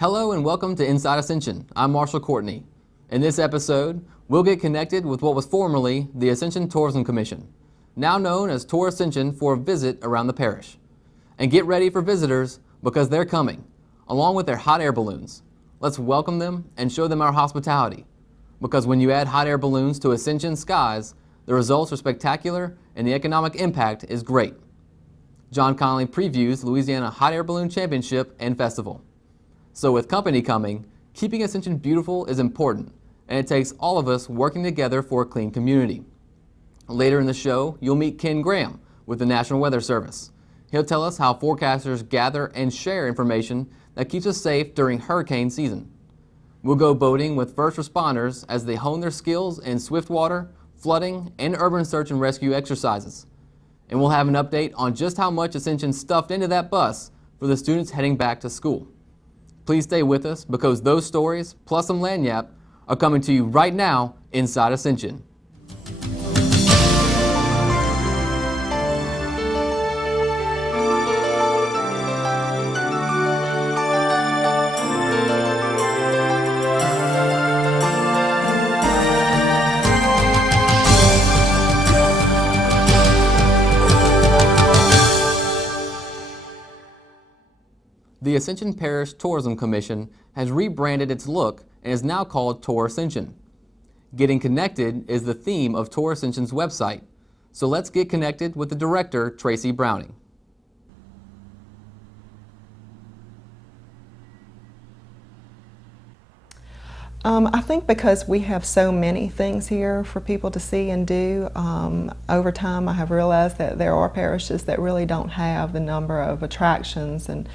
Hello and welcome to Inside Ascension. I'm Marshall Courtney. In this episode, we'll get connected with what was formerly the Ascension Tourism Commission, now known as Tour Ascension, for a visit around the parish. And get ready for visitors because they're coming, along with their hot air balloons. Let's welcome them and show them our hospitality. Because when you add hot air balloons to Ascension skies, the results are spectacular and the economic impact is great. John Connolly previews Louisiana Hot Air Balloon Championship and Festival. So with company coming, keeping Ascension beautiful is important, and it takes all of us working together for a clean community. Later in the show, you'll meet Ken Graham with the National Weather Service. He'll tell us how forecasters gather and share information that keeps us safe during hurricane season. We'll go boating with first responders as they hone their skills in swift water, flooding, and urban search and rescue exercises. And we'll have an update on just how much Ascension stuffed into that bus for the students heading back to school. Please stay with us because those stories, plus some lagniappe, are coming to you right now inside Ascension. The Ascension Parish Tourism Commission has rebranded its look and is now called Tour Ascension. Getting connected is the theme of Tour Ascension's website, so let's get connected with the director, Tracy Browning. I think because we have so many things here for people to see and do, over time I have realized that there are parishes that really don't have the number of attractions and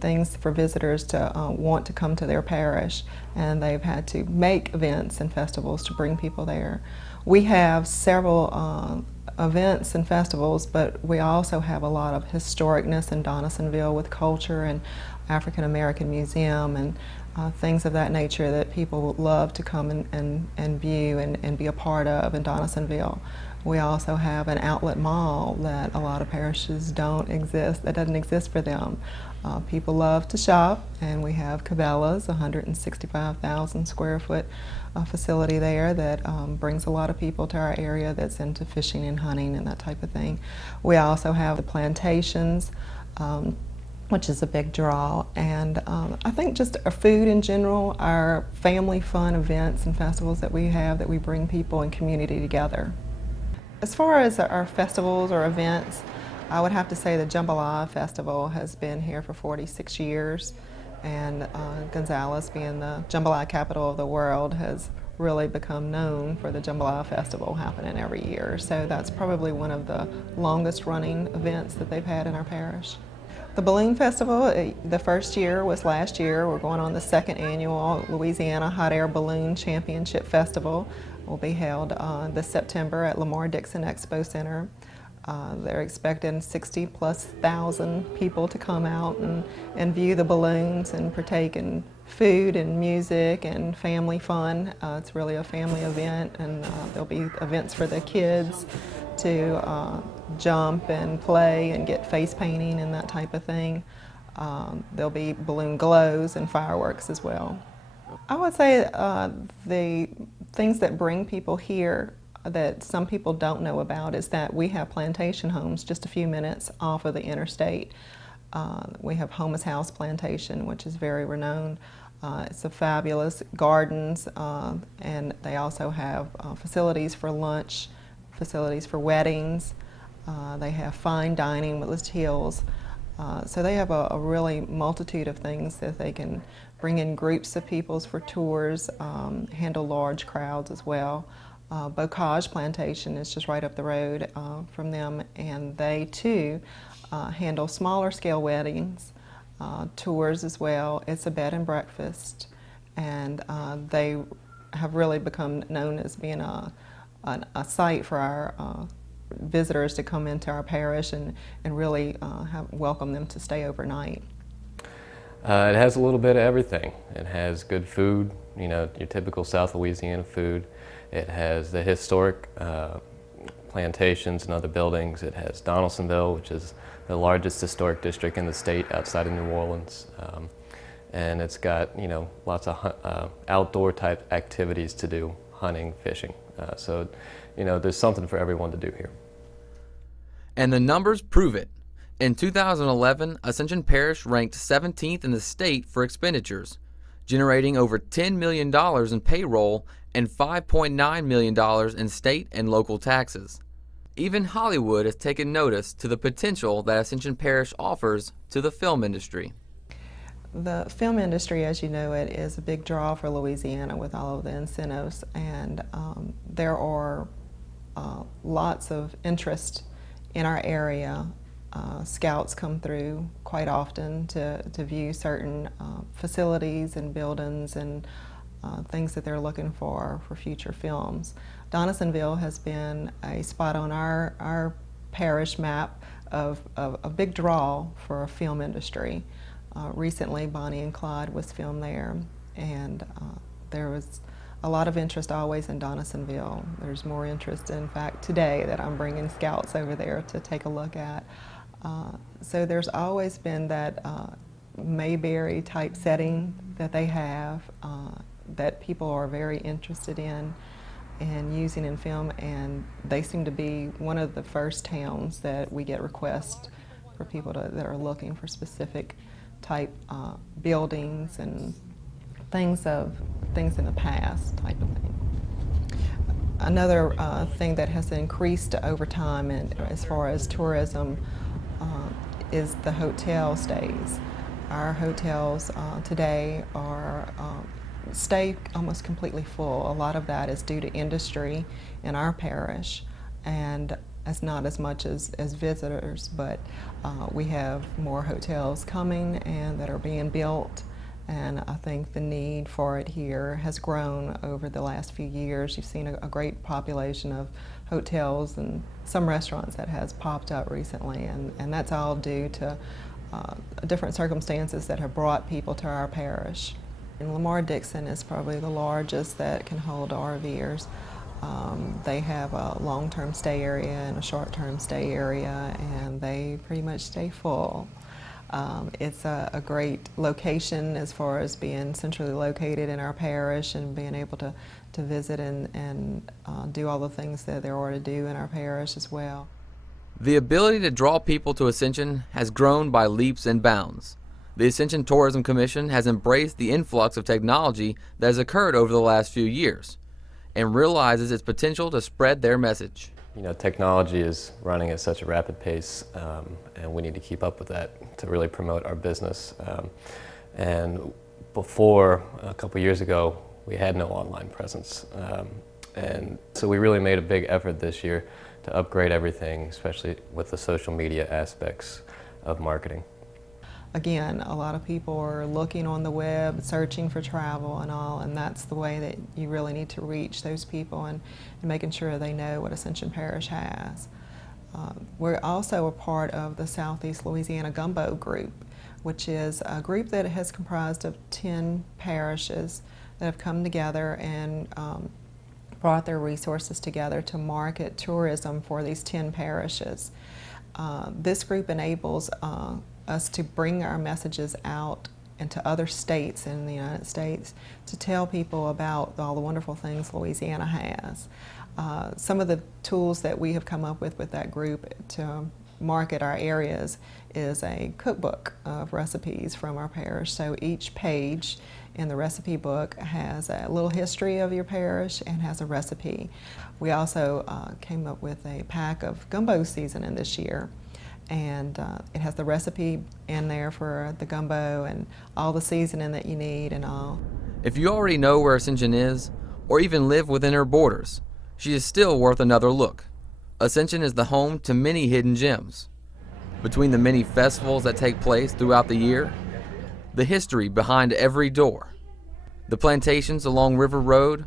things for visitors to want to come to their parish, and they've had to make events and festivals to bring people there. We have several events and festivals, but we also have a lot of historicness in Donaldsonville with culture and African American Museum and things of that nature that people would love to come and view and be a part of in Donaldsonville. We also have an outlet mall that a lot of parishes that doesn't exist for them. People love to shop, and we have Cabela's, 165,000 square foot facility there that brings a lot of people to our area that's into fishing and hunting and that type of thing. We also have the plantations, which is a big draw, and I think just our food in general, our family fun events and festivals that we have that we bring people and community together. As far as our festivals or events, I would have to say the Jambalaya Festival has been here for 46 years, and Gonzales, being the jambalaya capital of the world, has really become known for the Jambalaya Festival happening every year. So that's probably one of the longest running events that they've had in our parish. The Balloon Festival, the first year was last year. We're going on the second annual Louisiana Hot Air Balloon Championship Festival. Will be held this September at Lamar Dixon Expo Center. They're expecting 60,000+ people to come out and view the balloons and partake in food and music and family fun. It's really a family event, and there'll be events for the kids to jump and play and get face painting and that type of thing. There'll be balloon glows and fireworks as well. I would say the things that bring people here that some people don't know about is that we have plantation homes just a few minutes off of the interstate. We have Homus House Plantation, which is very renowned. It's a fabulous gardens, and they also have facilities for lunch, facilities for weddings. They have fine dining with Liz Hills. So they have a really multitude of things that they can bring in groups of people for tours, handle large crowds as well. Bocage Plantation is just right up the road from them, and they too handle smaller scale weddings, tours as well. It's a bed and breakfast, and they have really become known as being a site for our visitors to come into our parish and really welcome them to stay overnight. It has a little bit of everything. It has good food, you know, your typical South Louisiana food. It has the historic plantations and other buildings. It has Donaldsonville, which is the largest historic district in the state outside of New Orleans. and it's got, you know, lots of outdoor type activities to do, hunting, fishing. So, you know, there's something for everyone to do here. And the numbers prove it. In 2011, Ascension Parish ranked 17th in the state for expenditures, generating over $10 million in payroll and $5.9 million in state and local taxes. Even Hollywood has taken notice to the potential that Ascension Parish offers to the film industry. The film industry, as you know it, is a big draw for Louisiana with all of the incentives, and there are lots of interest in our area. Scouts come through quite often to view certain facilities and buildings and things that they're looking for future films. Donaldsonville has been a spot on our parish map of a big draw for a film industry. Recently, Bonnie and Clyde was filmed there, and there was a lot of interest always in Donaldsonville. There's more interest, in fact, today that I'm bringing scouts over there to take a look at. So there's always been that Mayberry type setting that they have that people are very interested in and using in film, and they seem to be one of the first towns that we get requests for people that are looking for specific type buildings and things in the past type of thing. Another thing that has increased over time, and as far as tourism, is the hotel stays. Our hotels today stay almost completely full. A lot of that is due to industry in our parish, and it's not as much as visitors, but we have more hotels coming and that are being built, and I think the need for it here has grown over the last few years. You've seen a great population of hotels and some restaurants that has popped up recently, and that's all due to different circumstances that have brought people to our parish. And Lamar-Dixon is probably the largest that can hold RVers. They have a long-term stay area and a short-term stay area, and they pretty much stay full. It's a great location as far as being centrally located in our parish and being able to visit and do all the things that there are to do in our parish as well. The ability to draw people to Ascension has grown by leaps and bounds. The Ascension Tourism Commission has embraced the influx of technology that has occurred over the last few years and realizes its potential to spread their message. You know, technology is running at such a rapid pace, and we need to keep up with that to really promote our business. And before, a couple years ago, we had no online presence. And so we really made a big effort this year to upgrade everything, especially with the social media aspects of marketing. Again, a lot of people are looking on the web, searching for travel and all, and that's the way that you really need to reach those people and making sure they know what Ascension Parish has. We're also a part of the Southeast Louisiana Gumbo Group, which is a group that has comprised of 10 parishes that have come together and brought their resources together to market tourism for these 10 parishes. This group enables us to bring our messages out into other states in the United States to tell people about all the wonderful things Louisiana has. Some of the tools that we have come up with that group to market our areas is a cookbook of recipes from our parish. So each page in the recipe book has a little history of your parish and has a recipe. We also came up with a pack of gumbo seasoning this year, and it has the recipe in there for the gumbo and all the seasoning that you need and all. If you already know where Ascension is, or even live within her borders, she is still worth another look. Ascension is the home to many hidden gems. Between the many festivals that take place throughout the year, the history behind every door, the plantations along River Road,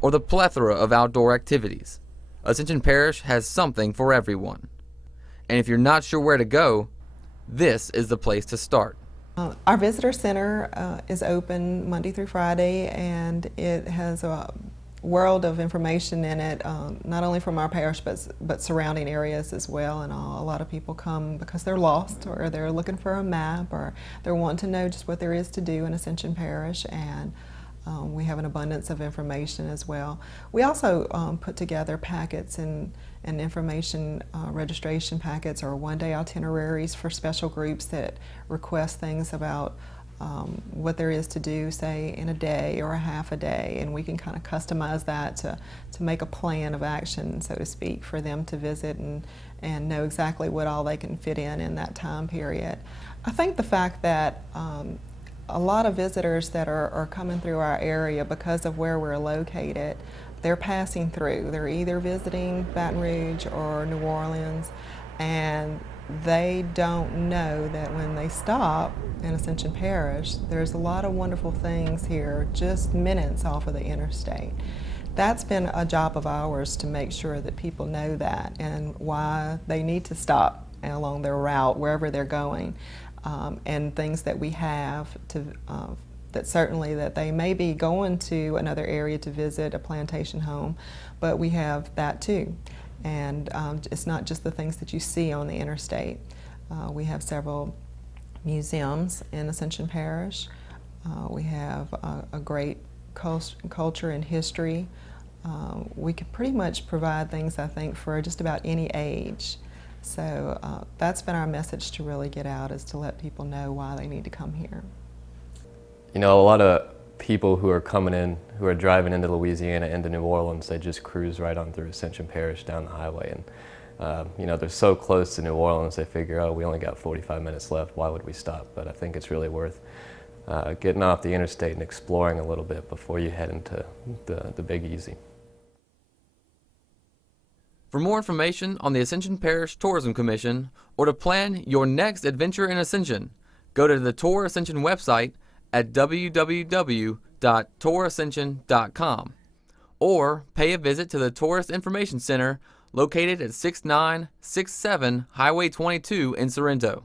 or the plethora of outdoor activities, Ascension Parish has something for everyone. And if you're not sure where to go, this is the place to start. Our visitor center is open Monday through Friday, and it has world of information in it, not only from our parish but surrounding areas as well. And a lot of people come because they're lost, or they're looking for a map, or they're wanting to know just what there is to do in Ascension Parish. And we have an abundance of information as well. We also put together packets and information registration packets, or one-day itineraries for special groups that request things about what there is to do, say, in a day or a half a day, and we can kind of customize that to make a plan of action, so to speak, for them to visit and know exactly what all they can fit in that time period. I think the fact that a lot of visitors that are coming through our area, because of where we're located, they're passing through. They're either visiting Baton Rouge or New Orleans, and they don't know that when they stop in Ascension Parish, there's a lot of wonderful things here just minutes off of the interstate. That's been a job of ours to make sure that people know that and why they need to stop along their route wherever they're going, and things that we have to that certainly that they may be going to another area to visit a plantation home, but we have that too. And it's not just the things that you see on the interstate. We have several museums in Ascension Parish. We have a great culture and history. We can pretty much provide things, I think, for just about any age. So that's been our message to really get out, is to let people know why they need to come here. You know, a lot of people who are coming in, who are driving into Louisiana, into New Orleans, they just cruise right on through Ascension Parish down the highway. And, you know, they're so close to New Orleans, they figure, oh, we only got 45 minutes left, why would we stop? But I think it's really worth getting off the interstate and exploring a little bit before you head into the Big Easy. For more information on the Ascension Parish Tourism Commission, or to plan your next adventure in Ascension, go to the Tour Ascension website at www.tourascension.com, or pay a visit to the Tourist Information Center located at 6967 Highway 22 in Sorrento.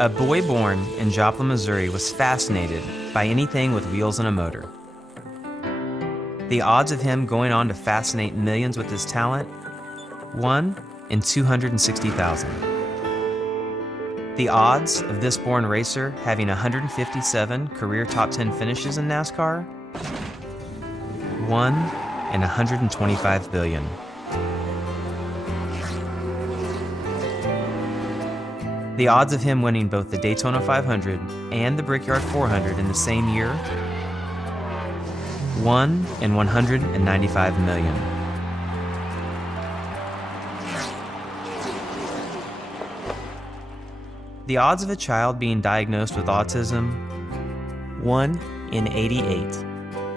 A boy born in Joplin, Missouri was fascinated by anything with wheels and a motor. The odds of him going on to fascinate millions with his talent? 1 in 260,000. The odds of this born racer having 157 career top 10 finishes in NASCAR? 1 in 125 billion. The odds of him winning both the Daytona 500 and the Brickyard 400 in the same year? 1 in 195 million. The odds of a child being diagnosed with autism? 1 in 88.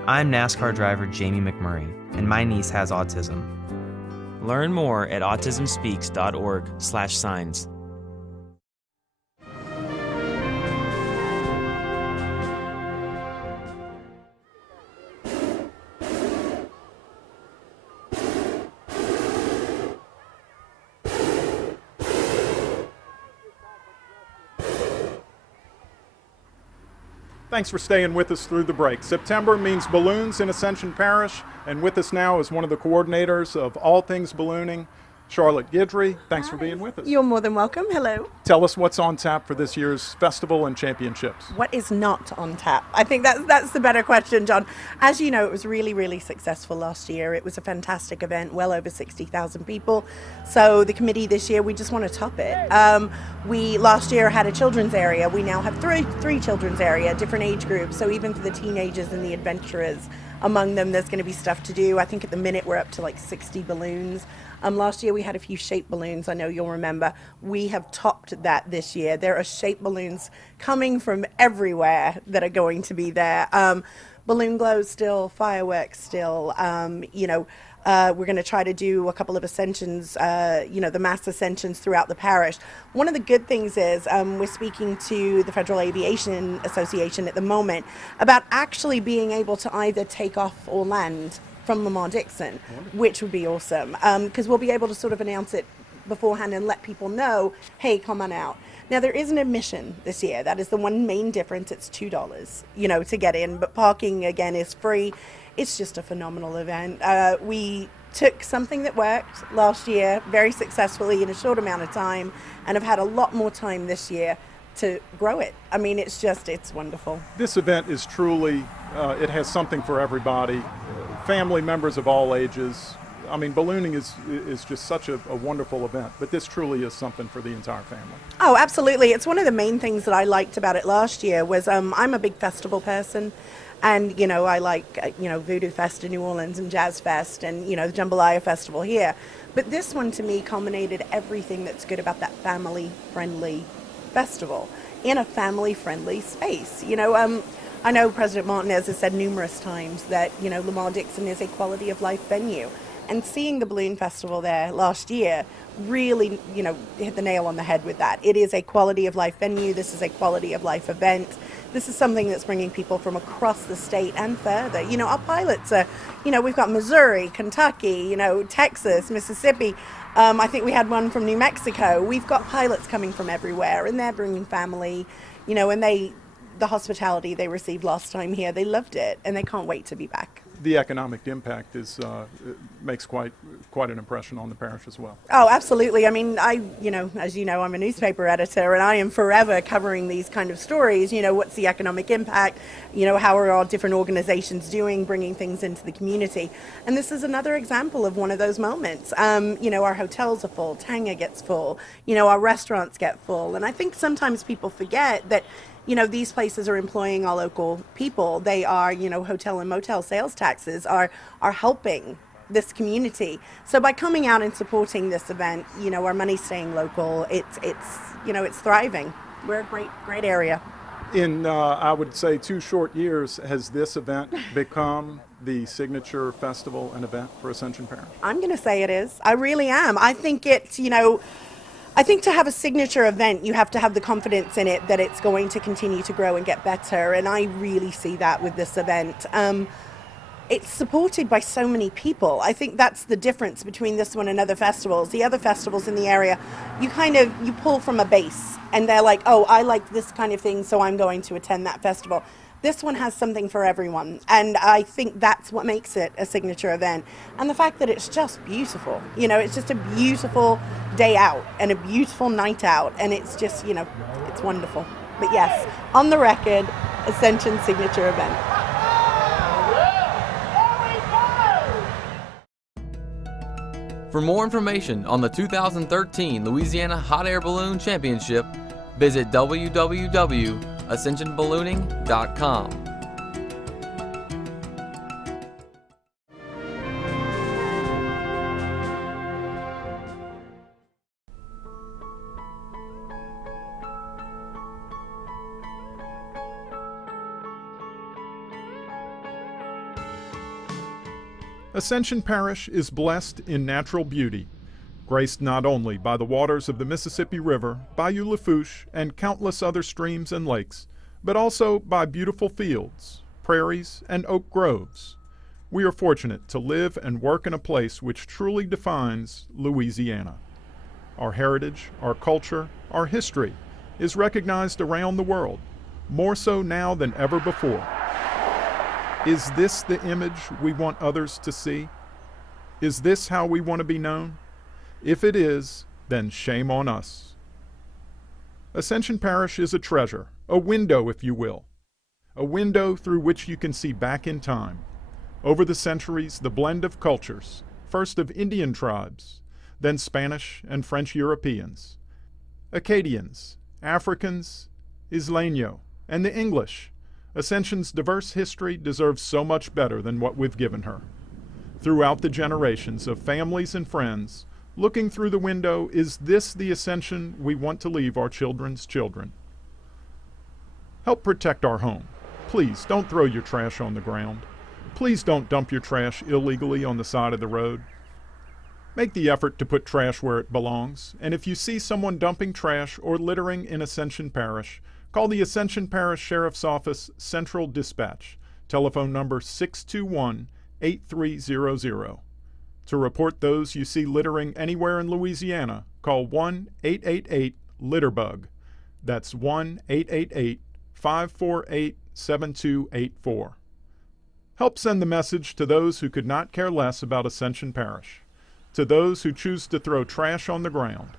I'm NASCAR driver Jamie McMurray, and my niece has autism. Learn more at autismspeaks.org/signs. Thanks for staying with us through the break. September means balloons in Ascension Parish, and with us now is one of the coordinators of all things ballooning, Charlotte Guidry. Thanks for being with us. You're more than welcome. Hello. Tell us what's on tap for this year's festival and championships. What is not on tap? I think that's the better question, John. As you know, it was really, really successful last year. It was a fantastic event, well over 60,000 people. So the committee this year, we just want to top it. We last year had a children's area. We now have three children's area, different age groups. So even for the teenagers and the adventurers, among them, there's going to be stuff to do. I think at the minute we're up to like 60 balloons. Last year we had a few shape balloons, I know you'll remember. We have topped that this year. There are shape balloons coming from everywhere that are going to be there. balloon glows still, fireworks still. We're going to try to do a couple of ascensions, the mass ascensions throughout the parish. One of the good things is we're speaking to the Federal Aviation Association at the moment about actually being able to either take off or land from Lamar-Dixon, which would be awesome, because we'll be able to sort of announce it beforehand and let people know, hey, come on out. Now, there is an admission this year. That is the one main difference. It's $2, to get in, but parking, again, is free. It's just a phenomenal event. We took something that worked last year very successfully in a short amount of time and have had a lot more time this year to grow it. I mean, it's wonderful. This event is truly, it has something for everybody, family members of all ages. I mean, ballooning is just such a wonderful event, but this truly is something for the entire family. Oh, absolutely. It's one of the main things that I liked about it last year was I'm a big festival person. And, I like, Voodoo Fest in New Orleans and Jazz Fest and, the Jambalaya Festival here. But this one, to me, culminated everything that's good about that family-friendly festival in a family-friendly space. I know President Martinez has said numerous times that, Lamar-Dixon is a quality-of-life venue. And seeing the Balloon Festival there last year really, hit the nail on the head with that. It is a quality-of-life venue. This is a quality-of-life event. This is something that's bringing people from across the state and further. Our pilots are, we've got Missouri, Kentucky, Texas, Mississippi. I think we had one from New Mexico. We've got pilots coming from everywhere, and they're bringing family, and the hospitality they received last time here, they loved it, and they can't wait to be back. The economic impact makes quite an impression on the parish as well. Oh, absolutely. I mean, as you know, I'm a newspaper editor, and I am forever covering these kind of stories. What's the economic impact? How are our different organizations doing, bringing things into the community? And this is another example of one of those moments. Our hotels are full, Tanga gets full, our restaurants get full. And I think sometimes people forget that these places are employing our local people. They are, hotel and motel sales taxes are helping this community. So by coming out and supporting this event, our money's staying local. It's thriving. We're a great area. In, I would say, 2 short years, has this event become the signature festival and event for Ascension Parish? I'm going to say it is. I really am. I think it's, I think to have a signature event, you have to have the confidence in it that it's going to continue to grow and get better. And I really see that with this event. It's supported by so many people. I think that's the difference between this one and other festivals. The other festivals in the area, you pull from a base and they're like, oh, I like this kind of thing, so I'm going to attend that festival. This one has something for everyone, and I think that's what makes it a signature event. And the fact that it's just beautiful. It's just a beautiful day out and a beautiful night out, and it's just, it's wonderful. But yes, on the record, Ascension signature event. For more information on the 2013 Louisiana Hot Air Balloon Championship, visit www.ascensionballooning.com. Ascension Parish is blessed in natural beauty, graced not only by the waters of the Mississippi River, Bayou Lafourche, and countless other streams and lakes, but also by beautiful fields, prairies, and oak groves. We are fortunate to live and work in a place which truly defines Louisiana. Our heritage, our culture, our history is recognized around the world, more so now than ever before. Is this the image we want others to see? Is this how we want to be known? If it is, then shame on us. Ascension Parish is a treasure, a window, if you will. A window through which you can see back in time. Over the centuries, the blend of cultures, first of Indian tribes, then Spanish and French Europeans, Acadians, Africans, Isleño, and the English. Ascension's diverse history deserves so much better than what we've given her. Throughout the generations of families and friends, looking through the window, is this the Ascension we want to leave our children's children? Help protect our home. Please don't throw your trash on the ground. Please don't dump your trash illegally on the side of the road. Make the effort to put trash where it belongs, and if you see someone dumping trash or littering in Ascension Parish, call the Ascension Parish Sheriff's Office Central Dispatch, telephone number 621-8300. To report those you see littering anywhere in Louisiana, call 1-888-LITTERBUG. That's 1-888-548-7284. Help send the message to those who could not care less about Ascension Parish, to those who choose to throw trash on the ground,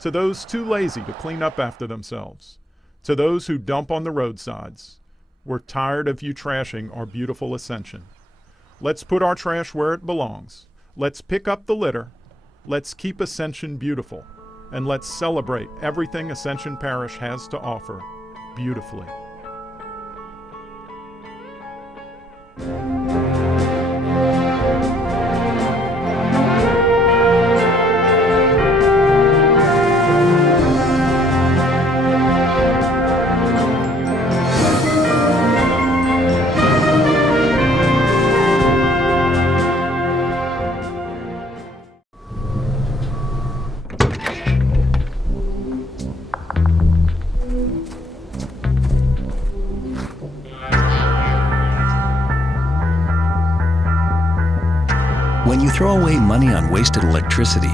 to those too lazy to clean up after themselves, to those who dump on the roadsides. We're tired of you trashing our beautiful Ascension. Let's put our trash where it belongs. Let's pick up the litter. Let's keep Ascension beautiful. And let's celebrate everything Ascension Parish has to offer beautifully. When you throw away money on wasted electricity,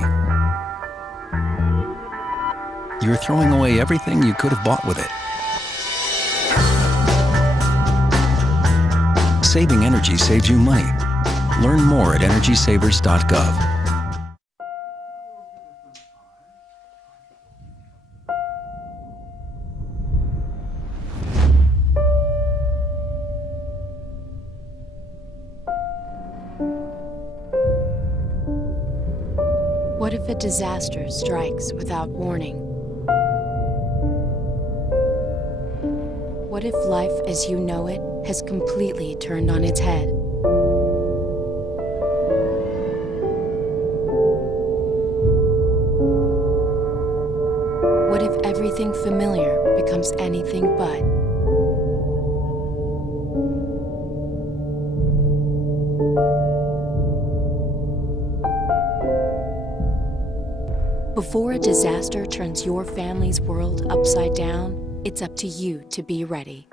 you're throwing away everything you could have bought with it. Saving energy saves you money. Learn more at EnergySavers.gov. What if a disaster strikes without warning? What if life as you know it has completely turned on its head? What if everything familiar becomes anything but? Before a disaster turns your family's world upside down, it's up to you to be ready.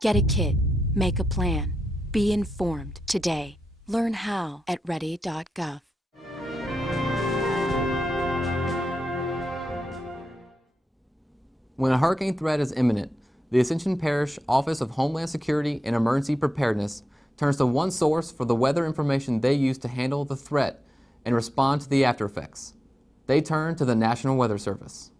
Get a kit, make a plan, be informed today. Learn how at ready.gov. When a hurricane threat is imminent, the Ascension Parish Office of Homeland Security and Emergency Preparedness turns to one source for the weather information they use to handle the threat and respond to the after effects. They turn to the National Weather Service.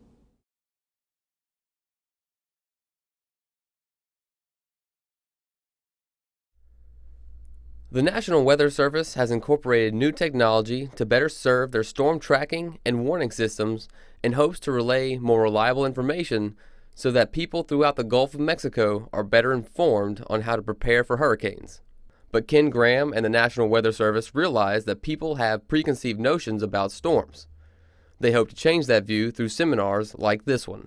The National Weather Service has incorporated new technology to better serve their storm tracking and warning systems in hopes to relay more reliable information so that people throughout the Gulf of Mexico are better informed on how to prepare for hurricanes. But Ken Graham and the National Weather Service realize that people have preconceived notions about storms. They hope to change that view through seminars like this one.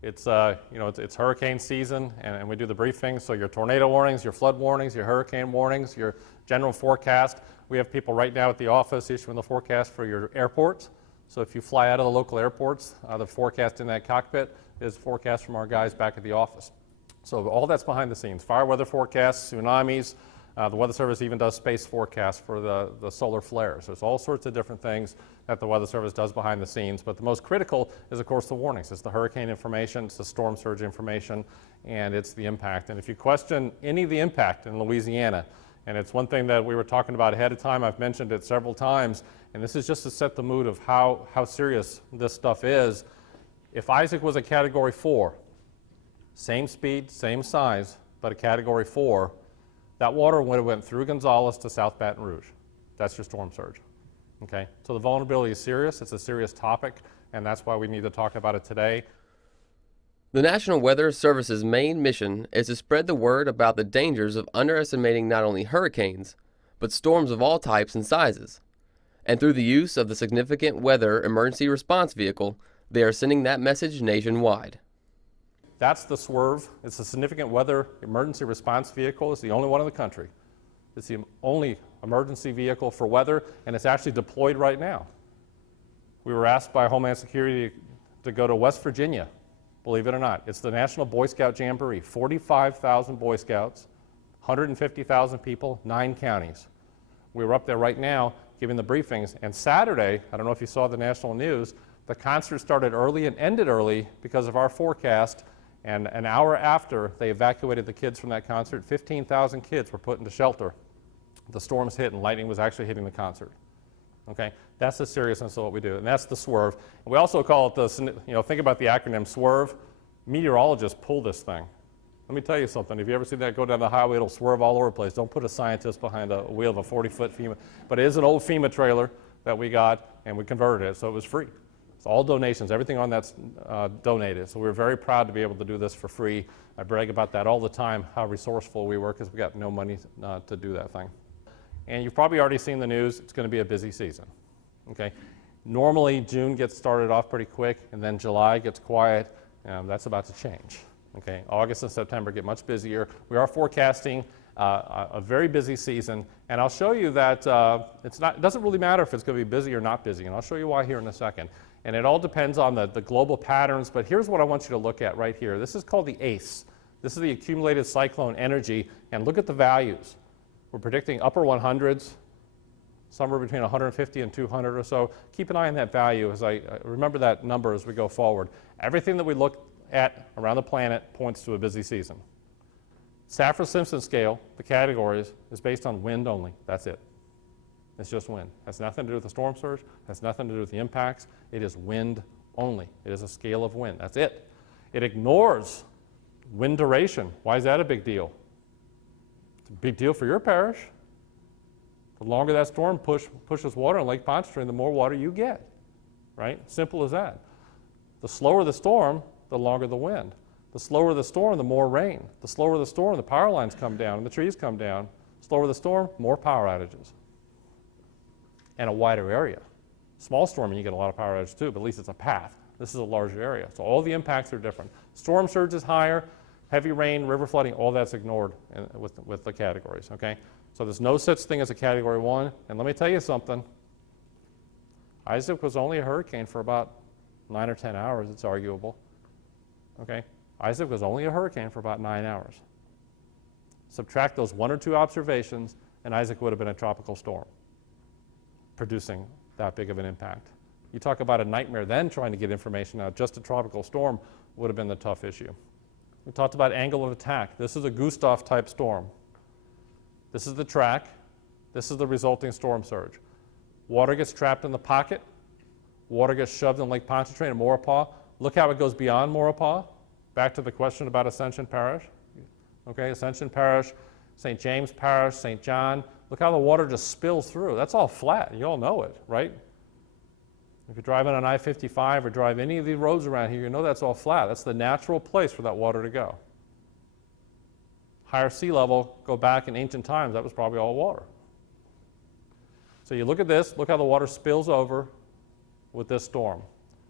It's it's hurricane season, and we do the briefings. So your tornado warnings, your flood warnings, your hurricane warnings, your general forecast. We have people right now at the office issuing the forecast for your airports. So if you fly out of the local airports, the forecast in that cockpit is forecast from our guys back at the office. So all that's behind the scenes. Fire weather forecasts, tsunamis. The Weather Service even does space forecasts for the solar flares. There's all sorts of different things that the Weather Service does behind the scenes. But the most critical is, of course, the warnings. It's the hurricane information, it's the storm surge information, and it's the impact. And if you question any of the impact in Louisiana, and it's one thing that we were talking about ahead of time, I've mentioned it several times, and this is just to set the mood of how serious this stuff is. If Isaac was a Category 4, same speed, same size, but a Category 4, that water would have went through Gonzales to South Baton Rouge. That's your storm surge. Okay? So the vulnerability is serious. It's a serious topic, and that's why we need to talk about it today. The National Weather Service's main mission is to spread the word about the dangers of underestimating not only hurricanes, but storms of all types and sizes. And through the use of the Significant Weather Emergency Response Vehicle, they are sending that message nationwide. That's the SWIRV. It's a significant weather emergency response vehicle. It's the only one in the country. It's the only emergency vehicle for weather, and it's actually deployed right now. We were asked by Homeland Security to go to West Virginia, believe it or not. It's the National Boy Scout Jamboree. 45,000 Boy Scouts, 150,000 people, 9 counties. We were up there right now giving the briefings, and Saturday, I don't know if you saw the national news, the concert started early and ended early because of our forecast, and an hour after they evacuated the kids from that concert, 15,000 kids were put into shelter. The storms hit and lightning was actually hitting the concert. Okay, that's the seriousness of what we do, and that's the SWIRV. And we also call it the, think about the acronym SWIRV. Meteorologists pull this thing. Let me tell you something. If you ever see that go down the highway, it'll swerve all over the place. Don't put a scientist behind a wheel of a 40-foot FEMA. But it is an old FEMA trailer that we got, and we converted it, so it was free. It's all donations. Everything on that's donated. So we're very proud to be able to do this for free. I brag about that all the time, how resourceful we were, because we got no money to do that thing. And you've probably already seen the news. It's going to be a busy season. Okay. Normally, June gets started off pretty quick, and then July gets quiet. That's about to change. Okay. August and September get much busier. We are forecasting a very busy season, and I'll show you that it doesn't really matter if it's going to be busy or not busy, and I'll show you why here in a second. And it all depends on the global patterns, but here's what I want you to look at right here. This is called the ACE. This is the accumulated cyclone energy, and look at the values. We're predicting upper 100s, somewhere between 150 and 200 or so. Keep an eye on that value as I remember that number as we go forward. Everything that we look at around the planet points to a busy season. Saffir-Simpson scale, the categories, is based on wind only. That's it. It's just wind. Has nothing to do with the storm surge, has nothing to do with the impacts. It is wind only. It is a scale of wind. That's it. It ignores wind duration. Why is that a big deal? It's a big deal for your parish. The longer that storm pushes water in Lake Pontchartrain, the more water you get, right? Simple as that. The slower the storm, the longer the wind. The slower the storm, the more rain. The slower the storm, the power lines come down and the trees come down. Slower the storm, more power outages. And a wider area. Small storm, and you get a lot of power outages too, but at least it's a path. This is a larger area. So all the impacts are different. Storm surge is higher, heavy rain, river flooding, all that's ignored with the categories, okay? So there's no such thing as a Category 1. And let me tell you something. Isaac was only a hurricane for about 9 or 10 hours, it's arguable. Okay? Isaac was only a hurricane for about 9 hours. Subtract those 1 or 2 observations, and Isaac would have been a tropical storm, producing that big of an impact. You talk about a nightmare then trying to get information out. Just a tropical storm would have been the tough issue. We talked about angle of attack. This is a Gustav type storm. This is the track. This is the resulting storm surge. Water gets trapped in the pocket. Water gets shoved in Lake Pontchartrain and Maurepas. Look how it goes beyond Maurepas. Back to the question about Ascension Parish. Okay, Ascension Parish, St. James Parish, St. John. Look how the water just spills through. That's all flat. You all know it, right? If you're driving on I-55 or drive any of the roads around here, you know that's all flat. That's the natural place for that water to go. Higher sea level, go back in ancient times, that was probably all water. So you look at this, look how the water spills over with this storm.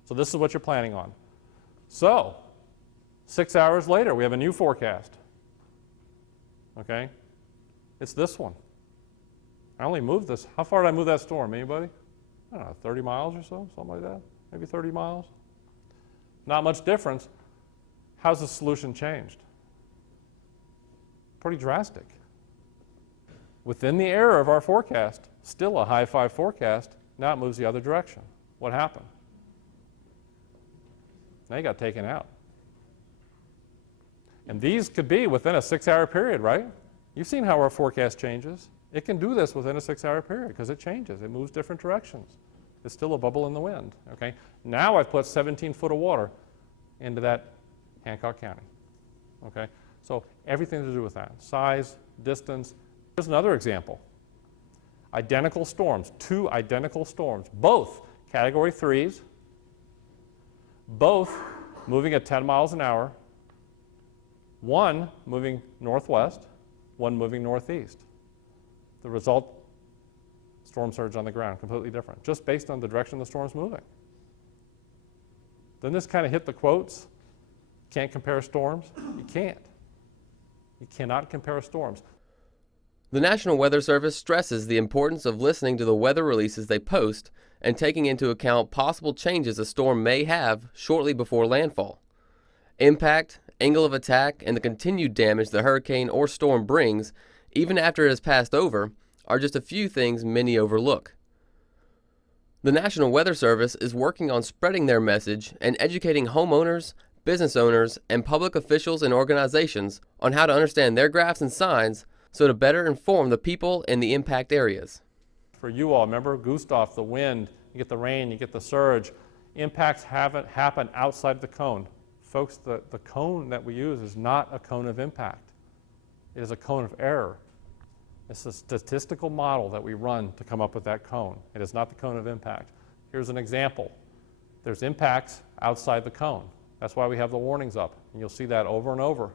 So this is what you're planning on. So, 6 hours later, we have a new forecast. Okay? It's this one. I only moved this. How far did I move that storm? Anybody? I don't know, 30 miles or so, something like that. Maybe 30 miles. Not much difference. How's the solution changed? Pretty drastic. Within the error of our forecast, still a high 5 forecast, now it moves the other direction. What happened? Now you got taken out. And these could be within a 6-hour period, right? You've seen how our forecast changes. It can do this within a 6-hour period because it changes. It moves different directions. It's still a bubble in the wind, okay? Now I've put 17 foot of water into that Hancock County, okay? So everything to do with that. Size, distance. Here's another example. Identical storms, 2 identical storms, both Category 3s, both moving at 10 miles an hour, one moving northwest, one moving northeast. The result, storm surge on the ground, completely different, just based on the direction the storm's moving. Then this kind of hit the quotes. can't compare storms? You can't. You cannot compare storms. The National Weather Service stresses the importance of listening to the weather releases they post and taking into account possible changes a storm may have shortly before landfall. Impact, angle of attack, and the continued damage the hurricane or storm brings, even after it has passed over, are just a few things many overlook. The National Weather Service is working on spreading their message and educating homeowners, business owners, and public officials and organizations on how to understand their graphs and signs so to better inform the people in the impact areas. For you all, remember Gustav, the wind, you get the rain, you get the surge. Impacts haven't happened outside the cone. Folks, the cone that we use is not a cone of impact. It is a cone of error. It's a statistical model that we run to come up with that cone. It is not the cone of impact. Here's an example. There's impacts outside the cone. That's why we have the warnings up. And you'll see that over and over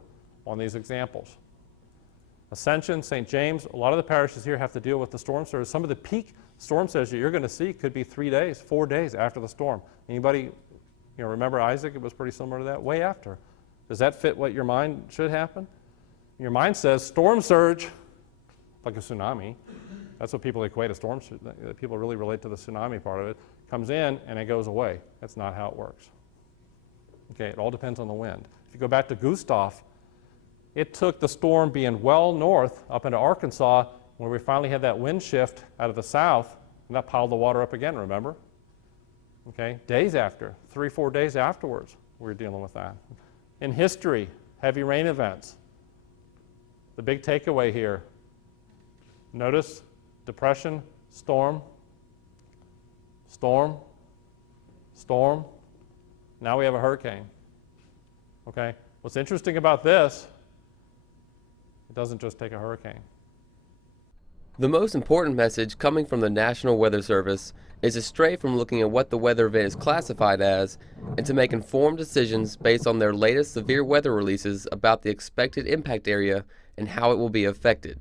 on these examples. Ascension, St. James, a lot of the parishes here have to deal with the storm surge. Some of the peak storm surge that you're going to see could be 3 days, 4 days after the storm. Anybody remember Isaac? It was pretty similar to that, way after. Does that fit what your mind should happen? Your mind says storm surge, like a tsunami. That's what people equate a storm surge. People really relate to the tsunami part of it. Comes in and it goes away. That's not how it works. Okay, it all depends on the wind. If you go back to Gustav, it took the storm being well north up into Arkansas where we finally had that wind shift out of the south, and that piled the water up again, remember? Okay, days after, 3 or 4 days afterwards, we were dealing with that. In history, heavy rain events. The big takeaway here, notice depression, storm, storm, storm. Now we have a hurricane. Okay, what's interesting about this, it doesn't just take a hurricane. The most important message coming from the National Weather Service is to stray from looking at what the weather event is classified as and to make informed decisions based on their latest severe weather releases about the expected impact area and how it will be affected.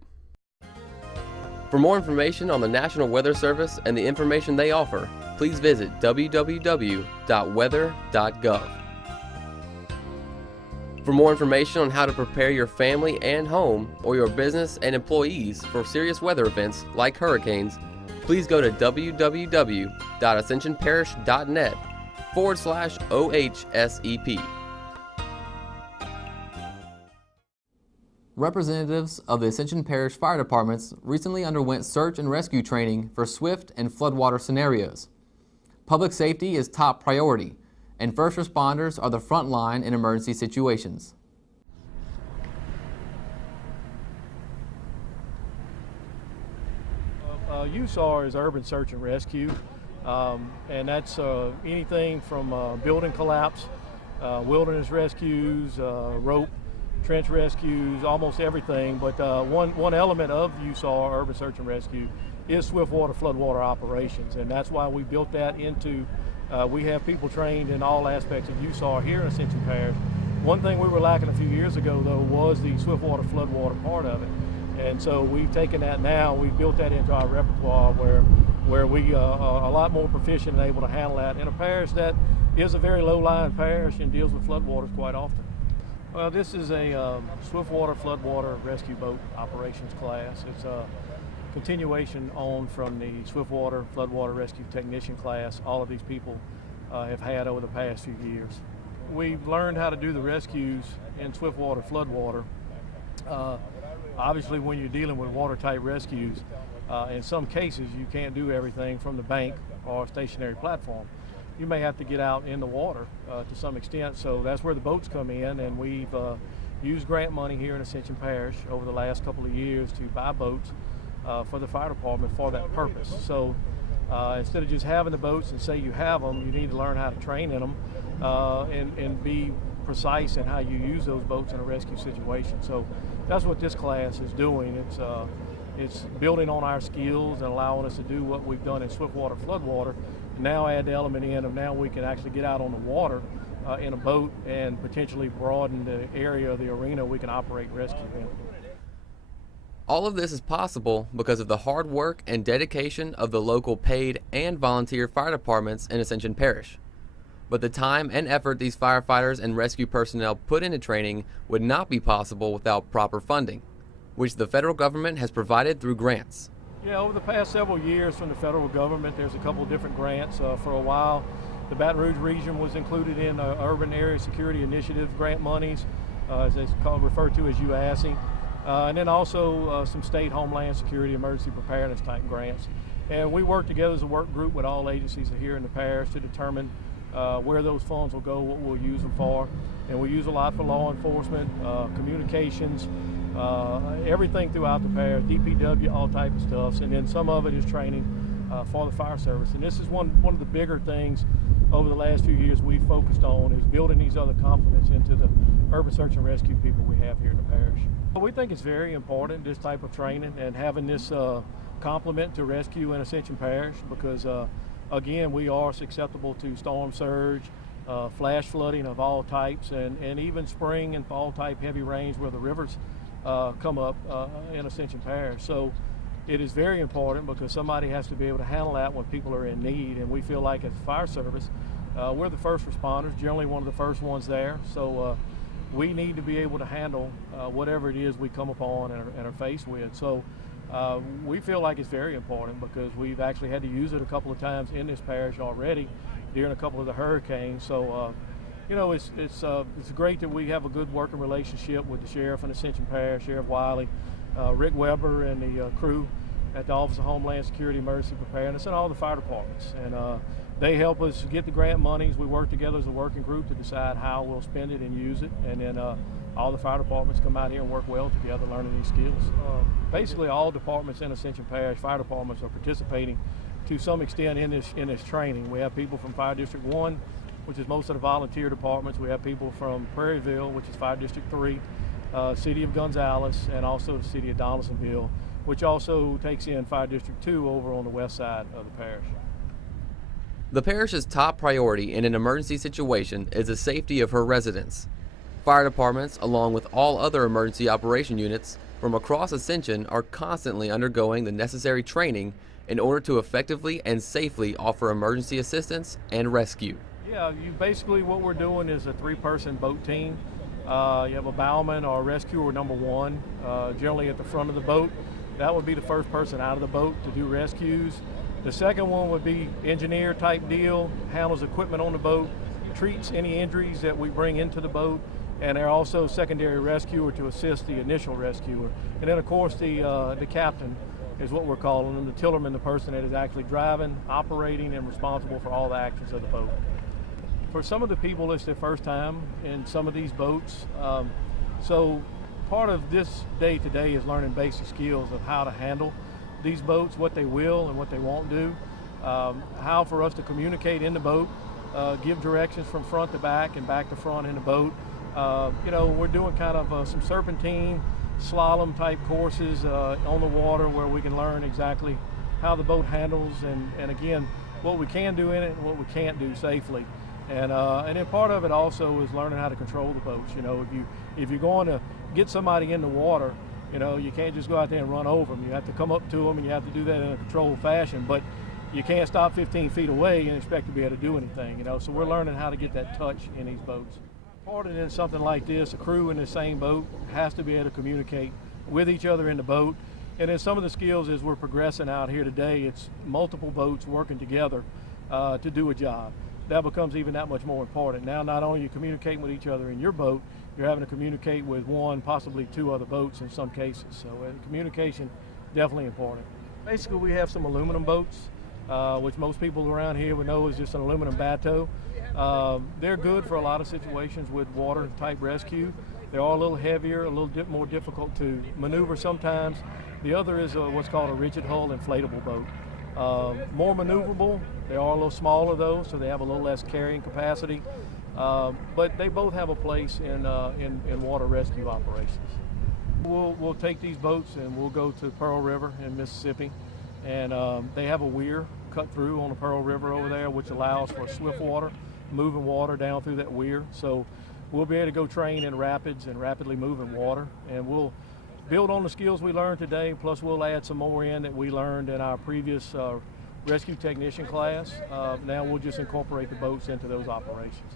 For more information on the National Weather Service and the information they offer, please visit www.weather.gov. For more information on how to prepare your family and home or your business and employees for serious weather events like hurricanes, please go to www.ascensionparish.net/OHSEP. Representatives of the Ascension Parish Fire Departments recently underwent search and rescue training for swift and floodwater scenarios. Public safety is top priority, and first responders are the front line in emergency situations. USAR is Urban Search and Rescue, and that's anything from building collapse, wilderness rescues, rope, trench rescues, almost everything. But one element of USAR, Urban Search and Rescue, is swiftwater floodwater operations, and that's why we built that into. We have people trained in all aspects of USAR here in Ascension Parish. One thing we were lacking a few years ago, though, was the swiftwater floodwater part of it. And so we've taken that now, we've built that into our repertoire where we are a lot more proficient and able to handle that in a parish that is a very low-lying parish and deals with floodwaters quite often. Well, this is a swiftwater floodwater rescue boat operations class. It's a continuation on from the swiftwater floodwater rescue technician class all of these people have had over the past few years. We've learned how to do the rescues in swiftwater floodwater. Obviously, when you're dealing with watertight rescues, in some cases you can't do everything from the bank or a stationary platform. You may have to get out in the water to some extent, so that's where the boats come in, and we've used grant money here in Ascension Parish over the last couple of years to buy boats for the fire department for that purpose. So instead of just having the boats and say you have them, you need to learn how to train in them and be precise in how you use those boats in a rescue situation. So that's what this class is doing. It's building on our skills and allowing us to do what we've done in swiftwater floodwater. Now add the element in of now we can actually get out on the water in a boat and potentially broaden the area of the arena we can operate rescue in. All of this is possible because of the hard work and dedication of the local paid and volunteer fire departments in Ascension Parish. But the time and effort these firefighters and rescue personnel put into training would not be possible without proper funding, which the federal government has provided through grants. Yeah, over the past several years from the federal government, there's a couple of different grants. For a while, the Baton Rouge region was included in Urban Area Security Initiative grant monies, as it's referred to as UASI, and then also some state Homeland Security Emergency Preparedness type grants. And we work together as a work group with all agencies here in the parish to determine where those funds will go, what we'll use them for. And we use a lot for law enforcement, communications, everything throughout the parish, DPW, all type of stuff. And then some of it is training for the fire service. And this is one of the bigger things over the last few years we've focused on, is building these other complements into the urban search and rescue people we have here in the parish. But we think it's very important, this type of training, and having this complement to rescue in Ascension Parish, because again, we are susceptible to storm surge, flash flooding of all types, and even spring and fall type heavy rains where the rivers come up in Ascension Parish. So it is very important, because somebody has to be able to handle that when people are in need. And we feel like as a fire service, we're the first responders, generally one of the first ones there. So we need to be able to handle whatever it is we come upon and are faced with. So we feel like it's very important, because we've actually had to use it a couple of times in this parish already during a couple of the hurricanes. So you know, it's great that we have a good working relationship with the sheriff in Ascension Parish, Sheriff Wiley, Rick Weber, and the crew at the Office of Homeland Security Emergency Preparedness, and all the fire departments. And they help us get the grant monies. We work together as a working group to decide how we'll spend it and use it. And then all the fire departments come out here and work well together, learning these skills. Basically, all departments in Ascension Parish, fire departments, are participating to some extent in this training. We have people from Fire District 1, which is most of the volunteer departments. We have people from Prairieville, which is Fire District 3, City of Gonzales, and also the City of Donaldsonville, which also takes in Fire District 2 over on the west side of the parish. The parish's top priority in an emergency situation is the safety of her residents. Fire departments, along with all other emergency operation units from across Ascension, are constantly undergoing the necessary training in order to effectively and safely offer emergency assistance and rescue. Yeah, basically what we're doing is a 3-person boat team. You have a bowman or a rescuer number 1, generally at the front of the boat. That would be the first person out of the boat to do rescues. The second one would be engineer type deal, handles equipment on the boat, treats any injuries that we bring into the boat, and they're also secondary rescuer to assist the initial rescuer. And then of course the captain is what we're calling them, the tillerman, the person that is actually driving, operating, and responsible for all the actions of the boat. For some of the people, it's their first time in some of these boats. So part of this day today is learning basic skills of how to handle these boats, what they will and what they won't do, how for us to communicate in the boat, give directions from front to back and back to front in the boat. You know, we're doing kind of some serpentine, slalom type courses on the water, where we can learn exactly how the boat handles, and again, what we can do in it and what we can't do safely. And then part of it also is learning how to control the boats. You know, if you're going to get somebody in the water, you know, you can't just go out there and run over them. You have to come up to them, and you have to do that in a controlled fashion. But you can't stop 15 feet away and expect to be able to do anything. You know, so we're learning how to get that touch in these boats. Important in something like this, a crew in the same boat has to be able to communicate with each other in the boat. And then some of the skills as we're progressing out here today, it's multiple boats working together to do a job. That becomes even that much more important. Now, not only are you communicating with each other in your boat, you're having to communicate with 1, possibly 2 other boats in some cases. So communication, definitely important. Basically, we have some aluminum boats, which most people around here would know is just an aluminum bateau. They're good for a lot of situations with water type rescue. They are a little heavier, a little more difficult to maneuver sometimes. The other is what's called a rigid hull inflatable boat. More maneuverable. They are a little smaller though, so they have a little less carrying capacity. But they both have a place in water rescue operations. We'll take these boats and we'll go to Pearl River in Mississippi, and they have a weir cut through on the Pearl River over there, which allows for swift water, moving water down through that weir. So we'll be able to go train in rapids and rapidly moving water, and we'll build on the skills we learned today, plus we'll add some more in that we learned in our previous rescue technician class. Now we'll just incorporate the boats into those operations.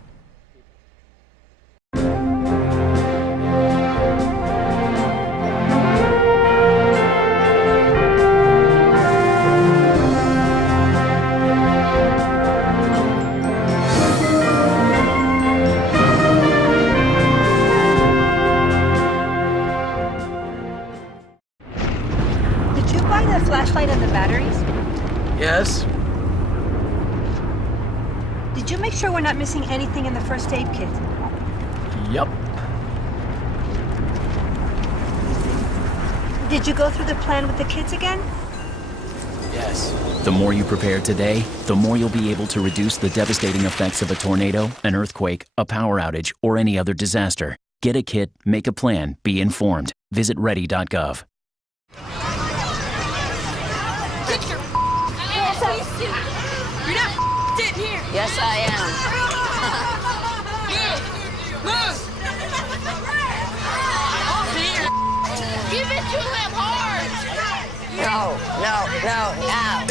Did you buy the flashlight and the batteries? Yes. Did you make sure we're not missing anything in the first aid kit? Yep. Did you go through the plan with the kids again? Yes. The more you prepare today, the more you'll be able to reduce the devastating effects of a tornado, an earthquake, a power outage, or any other disaster. Get a kit, make a plan, be informed. Visit ready.gov. Get your ass out. You're not sitting here. Yes, I am. Move. Give it to them hard. No.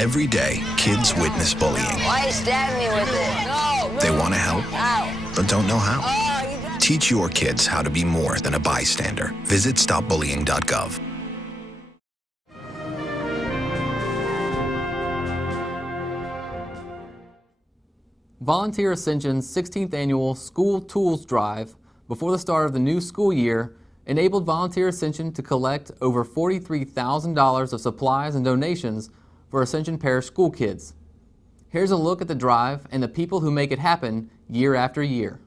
Every day, kids witness bullying. Why you stab me with it? No. They want to help, Ow. but don't know how. Oh, you Teach your kids how to be more than a bystander. Visit stopbullying.gov. Volunteer Ascension's 16th annual School Tools Drive before the start of the new school year enabled Volunteer Ascension to collect over $43,000 of supplies and donations for Ascension Parish school kids. Here's a look at the drive and the people who make it happen year after year.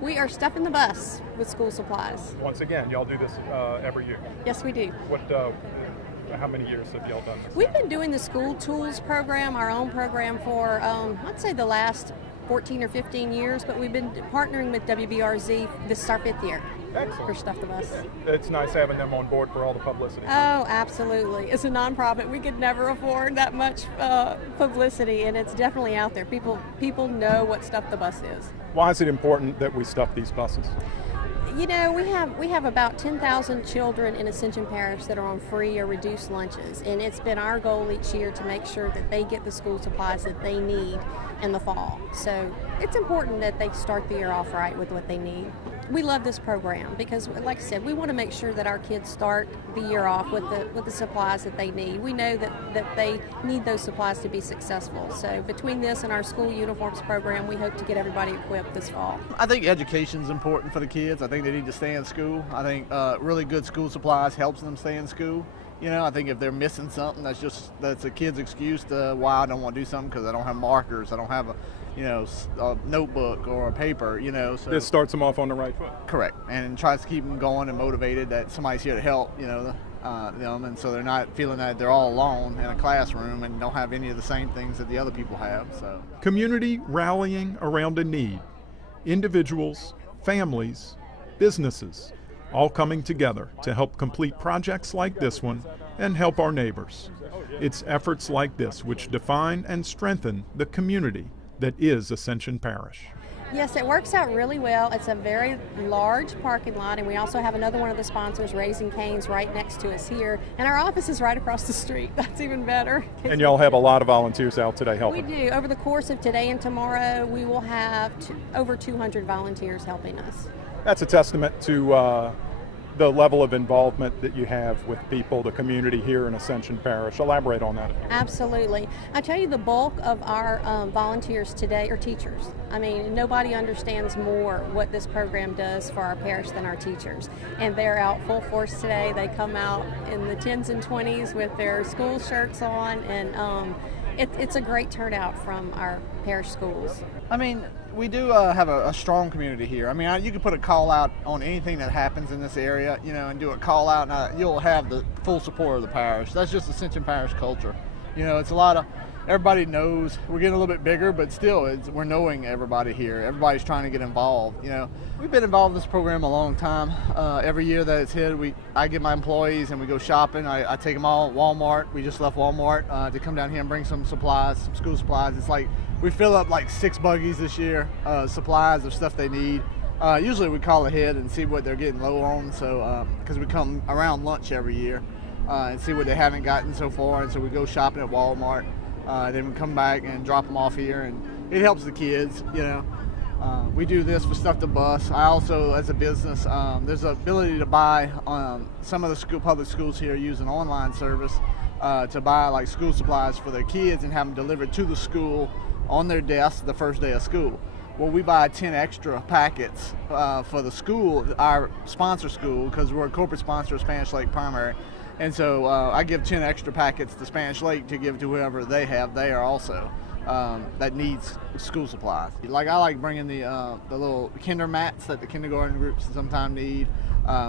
We are stuffing the bus with school supplies. Once again, y'all do this every year. Yes, we do. How many years have y'all done this? We've been doing the School Tools program, our own program, for I'd say the last 14 or 15 years, but we've been partnering with WBRZ. This is our 5th year. Excellent. For Stuff the Bus. It's nice having them on board for all the publicity. Oh, absolutely. It's a nonprofit. We could never afford that much publicity, and it's definitely out there. People know what Stuff the Bus is. Why is it important that we stuff these buses? You know, we have about 10,000 children in Ascension Parish that are on free or reduced lunches, and it's been our goal each year to make sure that they get the school supplies that they need in the fall. So it's important that they start the year off right with what they need. We love this program because, like I said, we want to make sure that our kids start the year off with the supplies that they need. We know that they need those supplies to be successful. So between this and our school uniforms program, we hope to get everybody equipped this fall. I think education is important for the kids. I think they need to stay in school. I think really good school supplies helps them stay in school. You know, I think if they're missing something, that's a kid's excuse to why I don't want to do something, because I don't have markers, I don't have a notebook or a paper, So This starts them off on the right foot. Correct, and tries to keep them going and motivated that somebody's here to help, them, and so they're not feeling that they're all alone in a classroom and don't have any of the same things that the other people have. So Community rallying around a need. Individuals, families, businesses, all coming together to help complete projects like this one and help our neighbors. It's efforts like this which define and strengthen the community that is Ascension Parish. Yes, it works out really well. It's a very large parking lot, and we also have another one of the sponsors, Raising Cane's, right next to us here. And our office is right across the street. That's even better. And y'all have a lot of volunteers out today helping. We do. Over the course of today and tomorrow, we will have over 200 volunteers helping us. That's a testament to the level of involvement that you have with people, the community here in Ascension Parish. Elaborate on that. Absolutely. I tell you, the bulk of our volunteers today are teachers. I mean, nobody understands more what this program does for our parish than our teachers. And they're out full force today. They come out in the 10s and 20s with their school shirts on, and it's a great turnout from our parish schools. I mean, we do have a strong community here. I mean, you can put a call out on anything that happens in this area, and do a call out, and you'll have the full support of the parish. That's just Ascension Parish culture. It's a lot of, everybody knows, we're getting a little bit bigger, but still, we're knowing everybody here. Everybody's trying to get involved. We've been involved in this program a long time. Every year that it's hit, I get my employees and we go shopping. I take them all at Walmart. We just left Walmart to come down here and bring some supplies, some school supplies. It's like we fill up like 6 buggies this year, supplies of stuff they need. Usually we call ahead and see what they're getting low on, so because we come around lunch every year and see what they haven't gotten so far, and so we go shopping at Walmart. Then we come back and drop them off here, and it helps the kids, you know. We do this for Stuff to Bus. I also, as a business, there's an ability to buy, some of the public schools here use an online service to buy like school supplies for their kids and have them delivered to the school on their desk the first day of school. Well, we buy 10 extra packets for the school, our sponsor school, because we're a corporate sponsor of Spanish Lake Primary. And so I give 10 extra packets to Spanish Lake to give to whoever they have there also that needs school supplies. Like I like bringing the little kinder mats that the kindergarten groups sometimes need.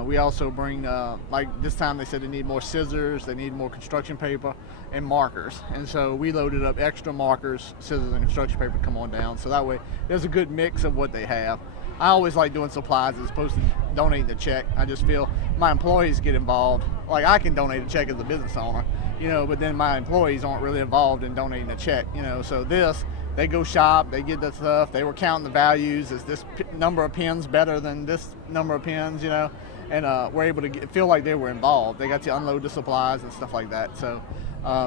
We also bring, like this time they said they need more scissors, they need more construction paper and markers. And so we loaded up extra markers, scissors, and construction paper to come on down. So that way there's a good mix of what they have. I always like doing supplies as opposed to donating the check. I just feel my employees get involved. Like I can donate a check as a business owner, you know, but then my employees aren't really involved in donating a check, you know. So this, they go shop, they get that stuff, they were counting the values. Is this number of pins better than this number of pins, you know? And we're able to feel like they were involved. They got to unload the supplies and stuff like that. So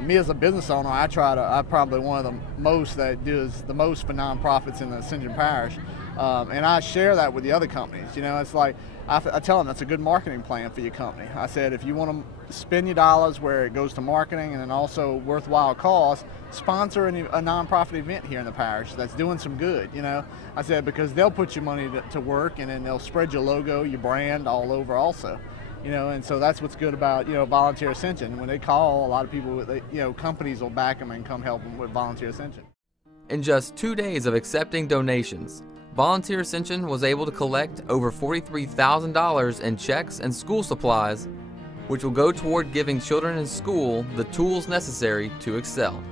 me as a business owner, I'm probably one of the most that does the most for nonprofits in the Ascension Parish. And I share that with the other companies. You know, it's like, I tell them that's a good marketing plan for your company. I said, if you want to spend your dollars where it goes to marketing and then also worthwhile cause, sponsor a nonprofit event here in the parish that's doing some good, you know. I said, because they'll put your money to work, and then they'll spread your logo, your brand all over also. You know, and so that's what's good about, you know, Volunteer Ascension. When they call, a lot of people, you know, companies will back them and come help them with Volunteer Ascension. In just 2 days of accepting donations, Volunteer Ascension was able to collect over $43,000 in checks and school supplies, which will go toward giving children in school the tools necessary to excel.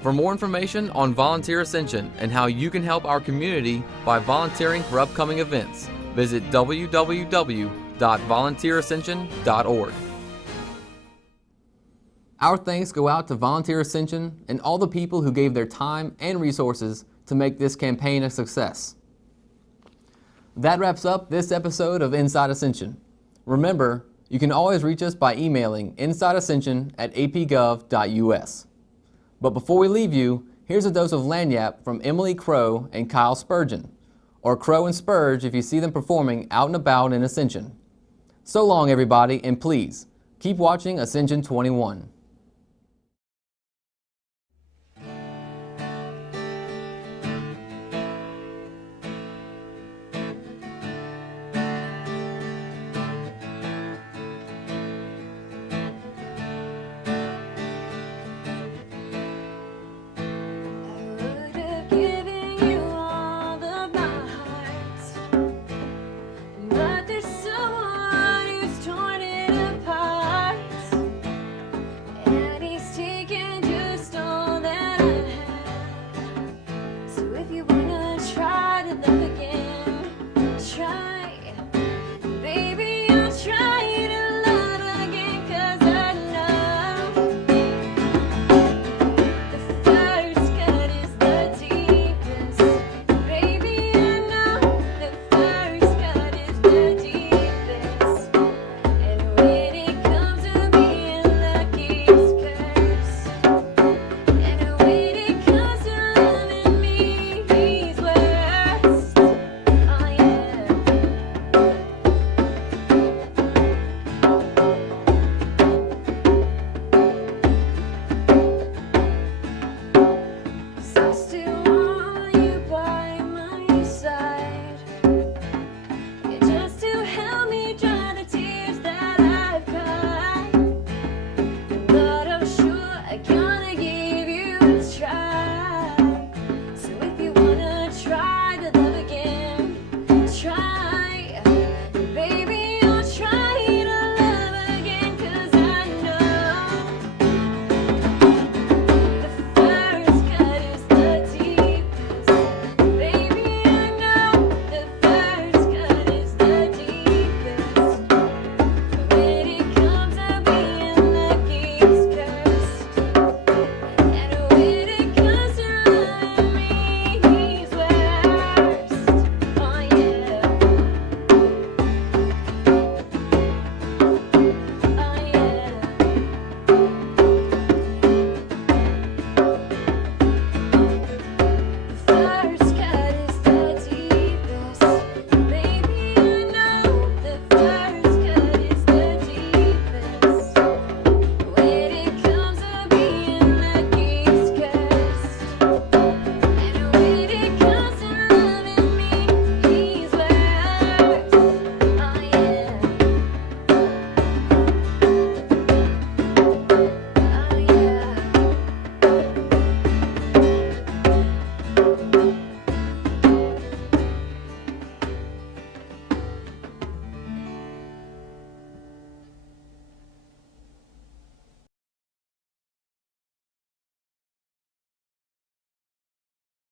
For more information on Volunteer Ascension and how you can help our community by volunteering for upcoming events, visit www.volunteerascension.org. Our thanks go out to Volunteer Ascension and all the people who gave their time and resources to make this campaign a success. That wraps up this episode of Inside Ascension. Remember, you can always reach us by emailing insideascension@apgov.us. But before we leave you, here's a dose of Lagniappe from Emily Crow and Kyle Spurgeon, or Crow and Spurge if you see them performing out and about in Ascension. So long, everybody, and please, keep watching Ascension 21.